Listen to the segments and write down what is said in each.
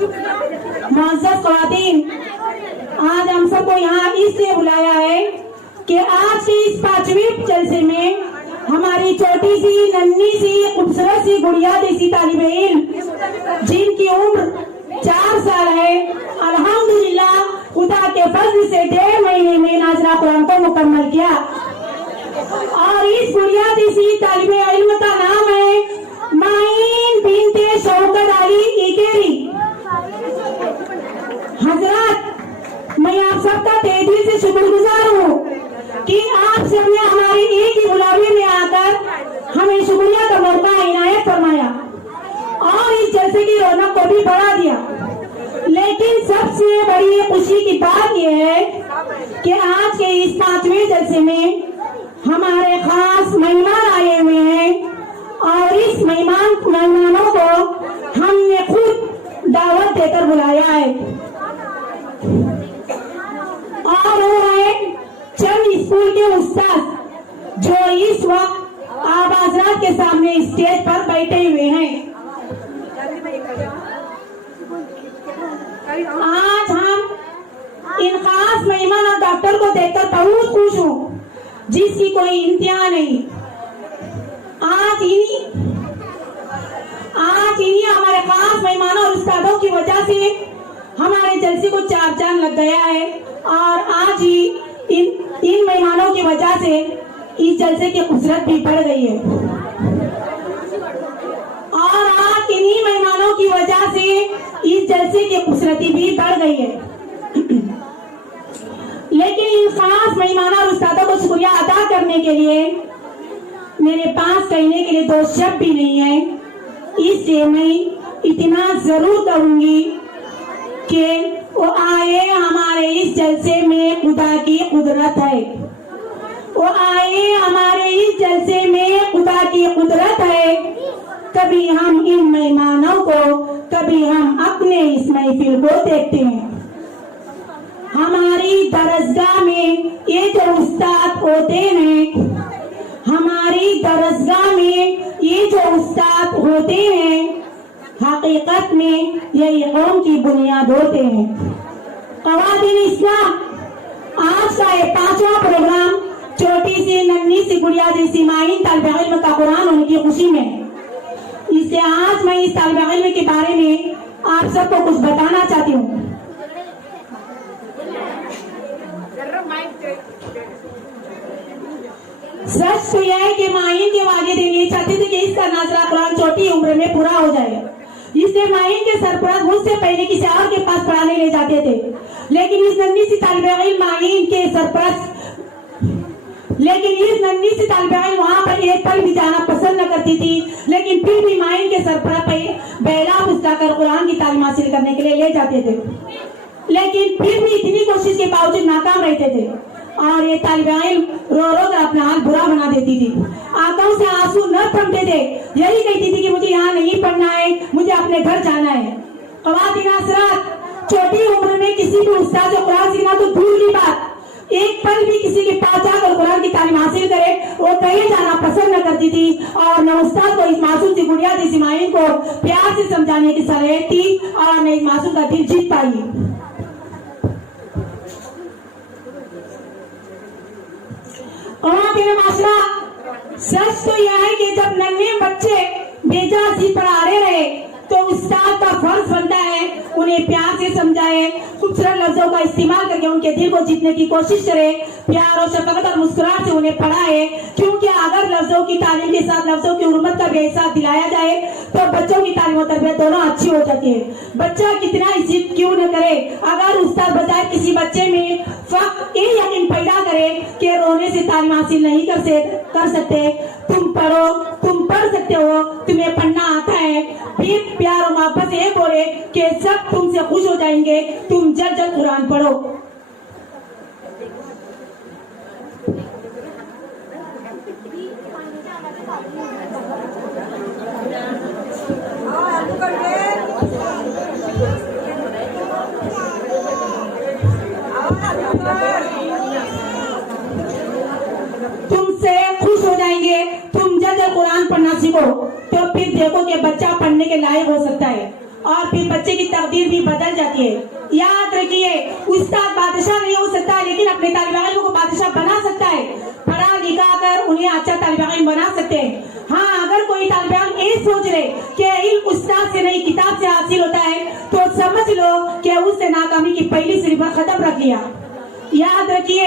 मुअज़्ज़ज़ ख़वातीन, आज हम सबको यहाँ इसलिए बुलाया है कि आज के इस 5वें जलसे में हमारी छोटी सी नन्ही सी खूबसूरत सी गुड़िया जैसी तालिबे इल्म जिनकी उम्र 4 साल है, अल्हम्दुलिल्लाह खुदा के फज़ल से 1.5 महीने में नाज़िला कुरान को मुकम्मल किया। और इस गुड़िया जैसी तालिबे इल्म का नाम है माइन बिनते शौकत अली इकेरी। हजरत, मैं आप सबका तहे दिल से शुक्रगुजार हूँ कि आप सबने हमारी एक ही बुलावे में आकर हमें शुक्रिया का मौका इनायत फरमाया और इस जलसे की रौनक को भी बढ़ा दिया। लेकिन सबसे बड़ी खुशी की बात यह है कि आज के इस 5वें जलसे में हमारे खास मेहमान आए हुए हैं और इस मेहमानों को हमने खुद दावत देकर बुलाया है और वो है चंद स्कूल के उस्ताद जो इस वक्त आप हज़रात के सामने स्टेज पर बैठे हुए हैं। आज हम इन खास मेहमान और डॉक्टर को देखकर बहुत खुश हूँ जिसकी कोई इंतहा नहीं। आज इन्हीं हमारे खास मेहमानों और उस्तादों की वजह से हमारे जलसे को 4 चांद लग गया है और आज ही इन मेहमानों की वजह से इस जलसे की खूबसूरत भी बढ़ गई है और आज इन्हीं मेहमानों की वजह से इस जलसे की खूबसूरती भी बढ़ गई है। लेकिन इन खास मेहमानों और उस्तादों को शुक्रिया अदा करने के लिए मेरे पास कहने के लिए 2 शब्द भी नहीं है, इसलिए मैं इतना जरूर कहूंगी कि वो आए हमारे इस जलसे में खुदा की कुदरत है। वो आए हमारे इस जलसे में खुदा की कुदरत है। कभी हम इन मेहमानों को, कभी हम अपने इस महफिल को देखते हैं। हमारी दरसगाह में ये जो उस्ताद होते हैं, हमारी दरसगाह में ये जो उस्ताद होते हैं, हकीकत में यही कौम की बुनियाद होते हैं। ख़वातीन इस्लाम, आज का ये 5वां प्रोग्राम छोटी सी नन्ही सी गुड़िया जैसी माइन तालिबे इल्म का कुरान होने की खुशी में, इसलिए आज मैं इस तालिबे इल्म के बारे में आप सबको कुछ बताना चाहती हूँ। सच तो यह है कि माइन के वालिदैन ये चाहते थे कि इसका नाज़िला कुरान छोटी उम्र में पूरा हो जाए, इसलिए माइन के सरपरस्त मुझसे पहले किसी और के पास पढ़ाने ले जाते थे। लेकिन इस नन्ही सी तालिबे इल्म माइन के सरपरस्त वहाँ पर एक पल भी जाना पसंद न करती थी, लेकिन फिर भी माइन के सरपरस्त बेला पुस्ताकर कुरान की तालीम हासिल करने के लिए ले जाते थे। लेकिन फिर भी इतनी कोशिश के बावजूद नाकाम रहते थे और ये तालिबे इल्म रो रो कर अपना हाल बुरा बना देती थी। आंखों से आंसू न थमते थे, यही कहती थी कि मुझे यहाँ नहीं पढ़ना है, मुझे अपने घर जाना है। ख़वातीन हज़रात, छोटी उम्र में किसी भी उस्ताद से कुरान सीखना तो दूर की बात, एक पल भी किसी के पास जाकर कुरान की तालीम हासिल करे वो कहीं जाना पसंद न करती थी और न उस्ताद को इस मासूम सी गुड़िया जैसी माइन को प्यार से समझाने की सलाहियत थी और न इस मासूम का दिल जीत पाई। माशरा, सच तो यह है कि जब नन्हे बच्चे बेजा सी पढ़ाने रहे तो उस्ताद का फर्ज बनता है उन्हें प्यार से समझाए, खूबसूरत लफ्जों का इस्तेमाल करके उनके दिल को जीतने की कोशिश करे, प्यार और शफकत और मुस्कुराहट से उन्हें पढ़ाए। क्योंकि अगर लफ्जों की तालीम के साथ लफ्जों की हुर्मत का भी एहसास दिलाया जाए तो बच्चों की तालीम और तरबियत दोनों अच्छी हो जाती है। बच्चा कितना जिद क्यों न करे, अगर उस्ताद बजाय किसी बच्चे में फक्त ये यकीन पैदा करे कि रोने से तालीम हासिल नहीं कर सकते, तुम पढ़ो, तुम पढ़ सकते हो, तुम्हें पढ़ना आता है, फिर प्यार और मोहब्बत से बोले कि सब तुमसे खुश हो जाएंगे, तुम जल्द जल्द कुरान पढ़ो। तुमसे खुश हो जाएंगे, तुम जल्द कुरान पढ़ना सीखो, तो फिर देखो कि बच्चा पढ़ने के लायक हो सकता है। اور پھر بچے کی تقدیر بھی بدل جاتی ہے. یاد رکھیے استاد بادشاہ نہیں ہو سکتا لیکن اپنے طالب علموں کو بادشاہ بنا سکتا ہے. پڑھا لکھا کر انہیں اچھا طالب علم بنا سکتے ہیں. ہاں اگر کوئی طالب علم یہ سوچ رہے کہ علم استاد سے نہیں کتاب سے حاصل ہوتا ہے تو سمجھ لو کہ اس نے ناکامی کی پہلی سیڑھی پر قدم رکھ لیا. یاد رکھیے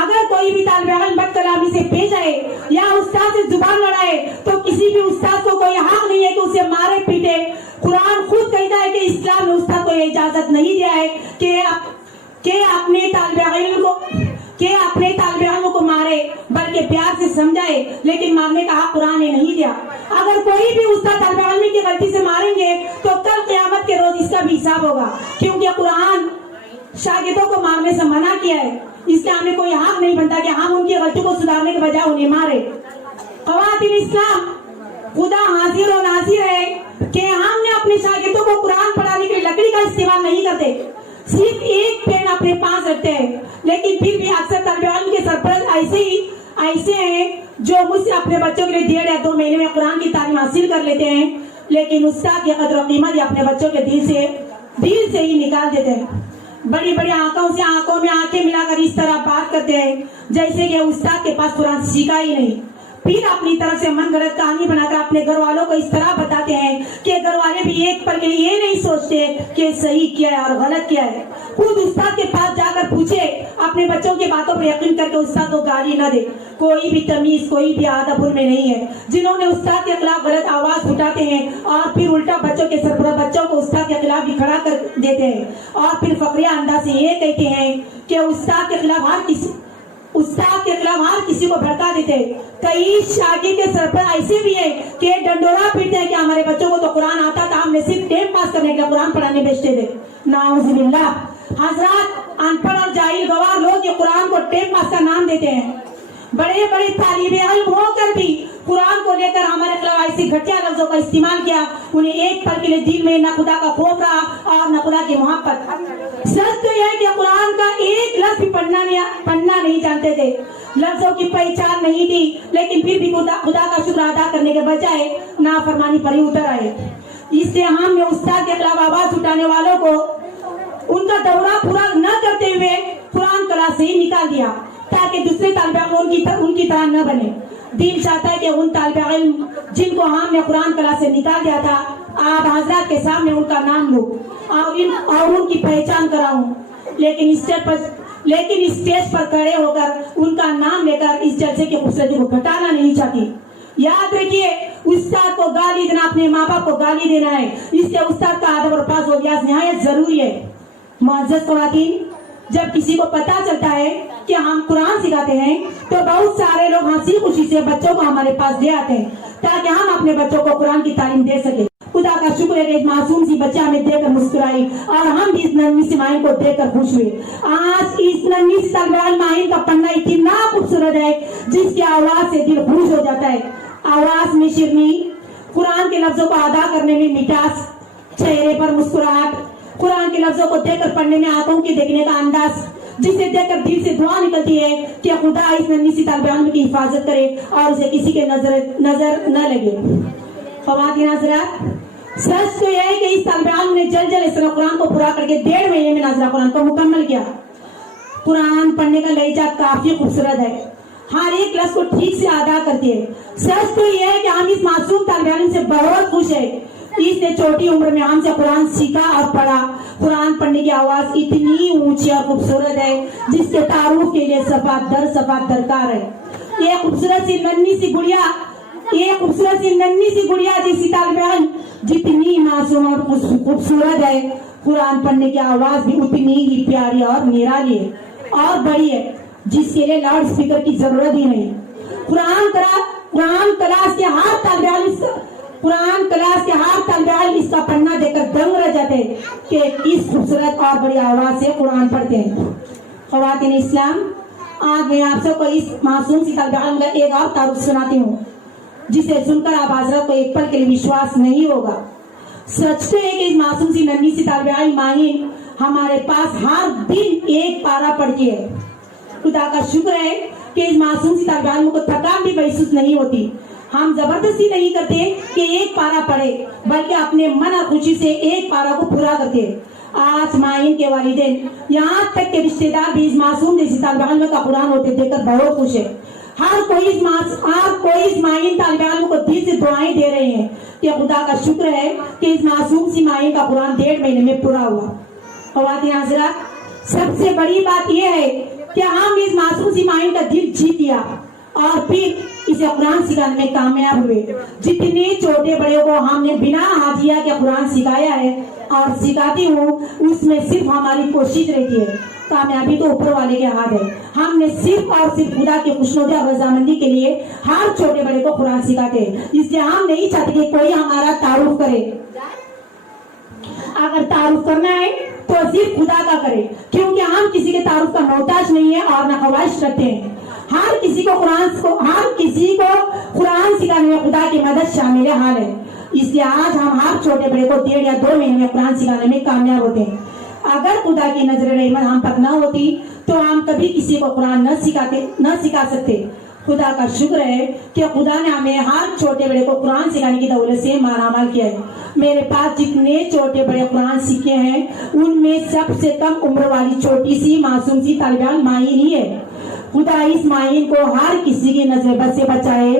اگر کوئی بھی طالب علم بد کلامی سے پیش آئے یا استاد سے زبان لڑائے تو کسی بھی استاد کو کوئی حق نہیں ہے کہ اسے مارے پیٹے. قرآن خود کہتا ہے کہ اسلام نے استاد کو یہ اجازت نہیں دیا ہے کہ اپنے طالب علموں کو مارے بلکہ پیار سے سمجھائے, لیکن مارنے کا حق قرآن نے نہیں دیا. اگر کوئی بھی استاد طالب علم کی غلطی سے ماریں گے تو کل قیامت کے روز اس کا بھی حساب ہوگا, کیونکہ قرآن شاگردوں کو مارنے سے منع کیا ہے. اس لیے ہمیں کوئی حق نہیں بنتا کہ ہم ان کی غلطی کو سدھارنے کے بجائے انہیں مارے. خواتین اسلام, خدا حاضر و ناظر ہے کہ ہم نے اپنے شاگردوں کو قرآن پڑھانے کے لیے لکڑی کا استعمال نہیں کرتے, صرف ایک پین اپنے پاس رکھتے ہیں. لیکن پھر بھی اکثر طالب علم کے سرپرست ایسے ہیں جو مجھ سے اپنے بچوں کے لیے 1.5 یا 2 مہینے میں قرآن کی تعلیم حاصل کر لیتے ہیں, لیکن استاد کی قدر و قیمت یہ اپنے بچوں کے دل سے ہی نکال دیتے ہیں. بڑی بڑی آنکھوں سے آنکھوں میں آنکھیں ملا کر اس طرح بات کرتے ہیں جیسے کہ استاد کے پاس قرآن سیکھا ہی نہیں. پھر اپنی طرف سے من گھڑت کہانی بنا کر اپنے گھر والوں کو اس طرح بتاتے ہیں کہ گھر والے بھی ایک پل کے لیے یہ نہیں سوچتے کہ صحیح کیا ہے اور غلط کیا ہے. خود استاد کے پاس جا کر پوچھے, اپنے بچوں کی باتوں پر یقین کر کے استاد کو گالی نہ دے. کوئی بھی تمیز کوئی بھی ادب ان میں نہیں ہے. جنہوں نے استاد کے خلاف غلط آواز اٹھاتے ہیں اور پھر الٹا بچوں کے سربراہ بچوں کو استاد کے خلاف بھی کھڑا کر دیتے ہیں اور پھر فقریہ انداز سے یہ کہتے ہیں کہ استاد کے خلاف ہر کسی کو بھڑکا دیتے. کئی شاگرد کے سربراہ ایسے بھی ہیں کہ ڈنڈورا پیٹتے ہیں کہ ہمارے بچوں کو تو قرآن آتا تھا, ہم نے صرف ٹائم پاس کرنے کے لیے قرآن پڑھانے بھیجتے تھے. نعوذ باللہ. حضرات, ان پڑھ اور جاہل گواہ لوگ یہ قرآن کو ٹائم پاس کا نام دیتے ہیں. بڑے بڑے طالب علم ہو کر بھی قرآن کو لے کر ہمارے خلاف ایسی گھٹیا لفظوں کا استعمال کیا. انہیں ایک پل کے لیے دل میں نہ خدا کا خوف رہا اور نہ خدا کی محبت. سچ تو یہ ہے کہ قرآن کا ایک لفظ بھی پڑھنا نہیں جانتے تھے, لفظوں کی پہچان نہیں تھی, لیکن پھر بھی خدا کا شکر ادا کرنے کے بجائے نافرمانی پر ہی اتر آئے. اس لیے ہم نے استاد کے خلاف آواز اٹھانے والوں کو ان کا دورہ پورا نہ کرتے ہوئے قرآن کلاس سے ہی نکال دیا تاکہ دوسرے طالب علم ان کی طرح نہ بنے. دل چاہتا ہے کہ ان طالب علم جن کو ہم نے قرآن کلاس سے نکال دیا تھا آپ حضرات کے سامنے ان کا نام لو اور ان کی پہچان کراؤں, لیکن اسٹیج پر کھڑے ہو کر ان کا نام لے کر اس جلسے کی خوبصورتی کو گھٹانا نہیں چاہتی. یاد رکھیے استاد کو گالی دینا اپنے ماں باپ کو گالی دینا ہے, اس سے استاد کا ادب اور پاس و لحاظ نہایت ضروری ہے. معزز خواتین, جب کسی کو پتا چلتا ہے کہ ہم قرآن سکھاتے ہیں تو بہت سارے لوگ ہنسی خوشی سے بچوں کو ہمارے پاس لے آتے ہیں تاکہ ہم اپنے بچوں کو قرآن کی تعلیم دے سکیں. خدا کا شکر ہے کہ ایک معصوم سی بچہ ہمیں دیکھ کر مسکرائی اور ہم بھی اس ننھی سی ماہین کو دیکھ کر خوش ہوئے. آج اس ننھی سی طالب علم ماہین کا پڑھنا اتنا خوبصورت ہے جس کی آواز سے دل خوش ہو جاتا ہے. آواز میں شیرنی, قرآن کے لفظوں کو ادا کرنے میں مٹاس, چہرے پر مسکراہٹ, قرآن کے لفظوں کو دیکھ کر پڑھنے میں آنکھوں کی دیکھنے کا انداز, جسے دیکھ کر دل سے دعا نکلتی ہے کہ خدا اس ننھی سی طالب علم کی حفاظت کرے اور اسے کسی کے نظر نہ لگے. خواتین حضرات, سچ تو یہ ہے کہ اس طالب علم نے جلد اس قرآن کو پورا کر کے 1.5 مہینے میں نازلہ قرآن کو مکمل کیا. قرآن پڑھنے کا لہجہ کافی خوبصورت ہے, ہر ایک لفظ کو ٹھیک سے ادا کرتی ہے. سچ تو یہ ہے کہ ہم اس معصوم طالب علم سے بہت خوش ہیں. اس نے چھوٹی عمر میں ہم سے قرآن سیکھا اور پڑھا. قرآن پڑھنے کی آواز اتنی اونچی اور خوبصورت ہے جس کے تعارف کے لیے صفات درکار ہے. یہ خوبصورت سی ننھی سی گڑیا جیسی طالب علم جتنی معصوم اور خوبصورت ہے, قرآن پڑھنے کی آواز بھی اتنی ہی پیاری اور نرالی ہے اور بڑی ہے جس کے لیے لاؤڈ اسپیکر کی ضرورت ہی نہیں. قرآن کلاس کے ہر طالب علم اس کا پڑھنا دیکھ کر دنگ رہ جاتے ہیں کہ اس خوبصورت اور بڑی آواز سے قرآن پڑھتے ہیں. خواتین اسلام, آج میں آپ سب کو اس معصوم سی طالب علم کا ایک اور تعارف سناتی ہوں جسے سن کر آپ حضرات کو ایک پل کے لیے وشواس نہیں ہوگا. سچ ہے کہ اس معصوم سی ننھی سی طالب علم ماہین ہمارے پاس ہر دن ایک پارا پڑھتی ہے. خدا کا شکر ہے کہ اس معصوم سی طالب علم کو تھکان بھی محسوس نہیں ہوتی. हम जबरदस्ती नहीं करते कि एक पारा पढ़े, बल्कि अपने मन और खुशी से एक पारा को पूरा करते। आज माइन के वालिदैन, यहाँ तक के रिश्तेदार भी इस मासूम जैसी तालिब इल्म का कुरान होते देखकर बहुत खुश है। हर कोई इस माइन तालिब इल्म को दिल से दुआएं दे रहे हैं कि खुदा का शुक्र है कि इस मासूम सी माइन का कुरान 1.5 महीने में पूरा हुआ। ख़वातीन हाज़िरात, सबसे बड़ी बात यह है कि हम इस मासूम सी माइन का दिल जीत लिया और फिर इसे कुरान सिखाने में कामयाब हुए। जितने छोटे बड़े को हमने बिना हाजिया के कुरान सिखाया है और सिखाती हूँ, उसमें सिर्फ हमारी कोशिश रहती है, कामयाबी तो ऊपर वाले के हाथ है। हमने सिर्फ और सिर्फ खुदा की खुशनुदी और रजामंदी के लिए हर छोटे बड़े को कुरान सिखाते हैं। इसलिए हम नहीं चाहते कि कोई हमारा तारुफ करे। अगर तारुफ करना है तो सिर्फ खुदा का करे, क्योंकि हम किसी के तारुफ का मोहताज नहीं है और न ख्वाहिश रखते हैं। हर किसी को कुरान सिखाने में खुदा की मदद शामिल हाल है। इसलिए आज हम हर छोटे बड़े को 1.5 या 2 महीने में कुरान सिखाने में कामयाब होते हैं। अगर खुदा की नजर रहमत हम पर न होती तो हम कभी किसी को कुरान न सिखा सकते। खुदा का शुक्र है कि खुदा ने हमें हर छोटे बड़े को कुरान सिखाने की दौलत से मालामाल किया है। मेरे पास जितने छोटे बड़े कुरान सीखे हैं, उनमें सबसे कम उम्र वाली छोटी सी मासूम सी तालिब इल्म माइन ही है। खुदा इस माइन को हर किसी की नजर बद से बचाए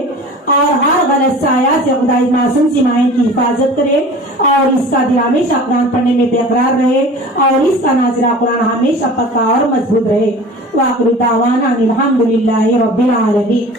और हर गलत साया से खुदा इस मासूम सी माइन की हिफाजत करे और इसका दिल हमेशा कुरान पढ़ने में बेकरार रहे और इसका नाज़िरा कुरान हमेशा पक्का और मजबूत रहे। वाक़िरु दावाना अनिल हम्दुलिल्लाहि रब्बिल आलमीन।